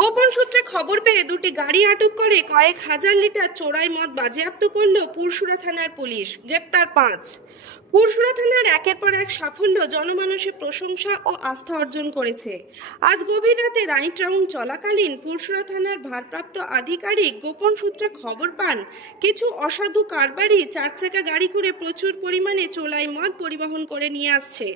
গোপন সূত্রে খবর পেয়ে দুটি গাড়ি আটক করে কয়েক হাজার লিটার চোরাই মদ বাজেয়াপ্ত করল পুরসুরা থানার পুলিশ। গ্রেপ্তার 5। পুরসুরা থানার একের পর এক সাফল্য জনমানসের প্রশংসা ও আস্থা অর্জন করেছে। আজ গভীর রাতে নাইট রাউন্ড চলাকালীন পুরসুরা থানার ভারপ্রাপ্ত আধিকারিক গোপন সূত্রে খবর পান কিছু অসাধু কারবারি 4 চাকা গাড়ি করে প্রচুর পরিমাণে চোলাই মদ পরিবহন করে নিয়ে আসছে।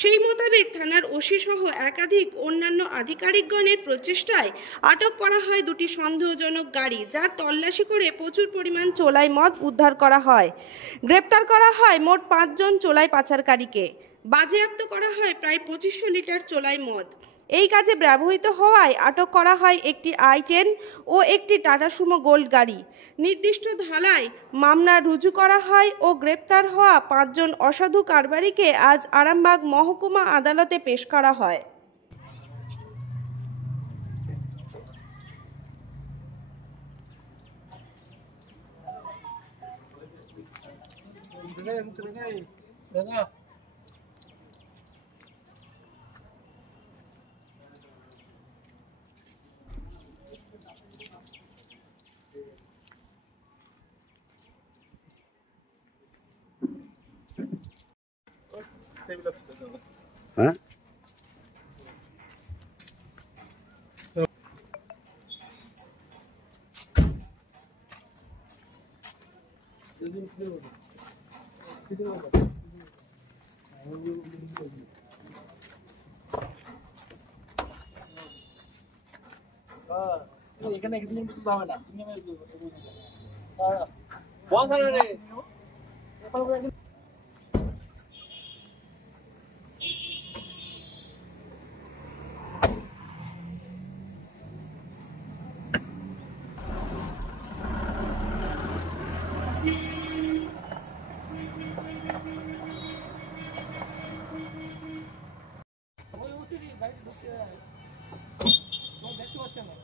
সেই মোতাবেক থানার ওসি সহ একাধিক অন্যান্য আধিকারিকগণের প্রচেষ্টায় আটক করা হয় দুটি সন্দেহজনক গাড়ি, যার তল্লাশি করে প্রচুর পরিমাণ চোলাই মদ উদ্ধার করা হয়। গ্রেপ্তার করা হয় মোট 5 জন চোলাই পাচারকারীকে। বাজেয়াপ্ত করা হয় প্রায় 2500 লিটার চোলাই মদ। এই কাজে ব্যবহৃত হওয়ায় আটক করা হয় একটি i10 ও একটি টাটা সুমো গোল্ড গাড়ি। নির্দিষ্ট ধারায় মামলা রুজু করা হয় ও গ্রেপ্তার হওয়া 5 জন অসাধু কারবারিকে আজ আরামবাগ মহকুমা আদালতে পেশ করা হয়। হ্যাঁ এখানে একদিন কিছু হবে না। দেখতে পাচ্ছেন না।